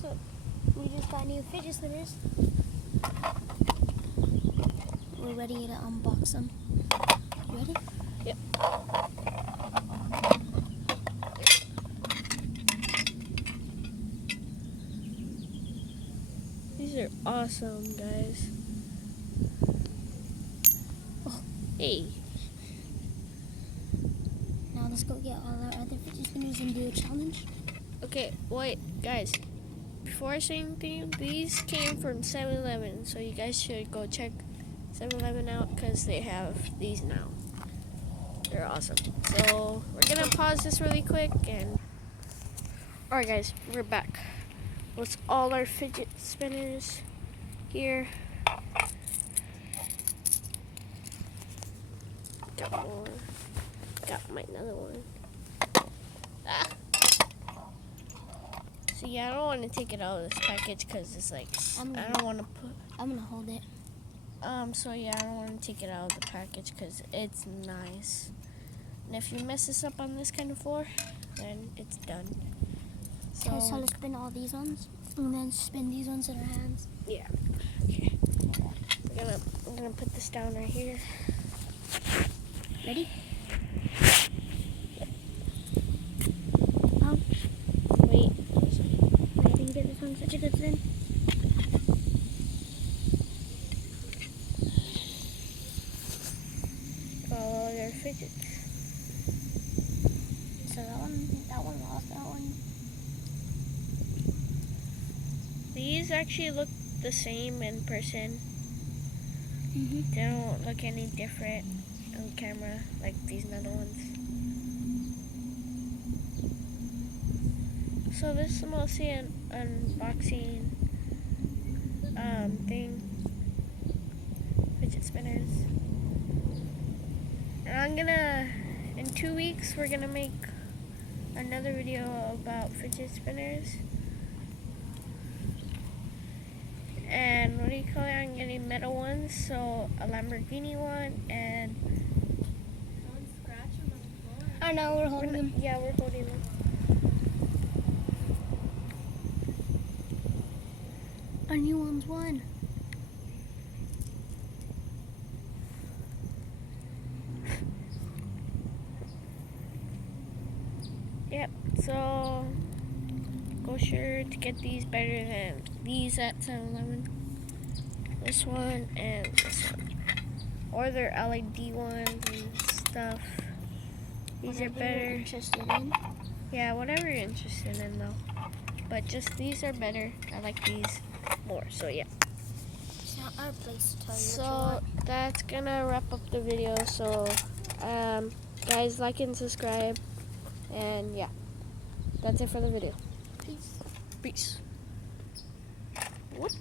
So we just got new fidget spinners. We're ready to unbox them. You ready? Yep. These are awesome, guys. Oh. Hey. Now let's go get all our other fidget spinners and do a challenge. Okay, wait, guys. Before I say anything, these came from 7-Eleven, so you guys should go check 7-Eleven out because they have these now. They're awesome. So we're gonna pause this really quick and alright guys, we're back with all our fidget spinners here. Got more. Got my another one. Ah. So yeah, I don't want to take it out of this package because it's like I don't want to put. I'm gonna hold it. So yeah, I don't want to take it out of the package because it's nice. And if you mess this up on this kind of floor, then it's done. So let's spin all these ones, and then spin these ones in our hands. Yeah. Okay. I'm gonna put this down right here. Ready? Wait. I didn't get this one such a good spin. Follow your fidgets. So that one lost that one. These actually look the same in person. They don't look any different on camera like these other ones. So this is mostly an unboxing thing. Fidget spinners. And in 2 weeks, we're gonna make another video about fidget spinners. And what do you call it? I'm getting metal ones, so a Lamborghini one and. Don't scratch them on the floor. I know, we're holding them. Yeah, we're holding them. Our new one's won. Yep, so go sure to get these better than these at 7-Eleven. This one and this one. Or their LED ones and stuff. These Whatever are better. you're interested in. Yeah, whatever you're interested in though. But just these are better. I like these more, so yeah. It's not our place to tell you what you So want. that's gonna wrap up the video. So guys, like and subscribe. And yeah, that's it for the video. Peace. Peace. What?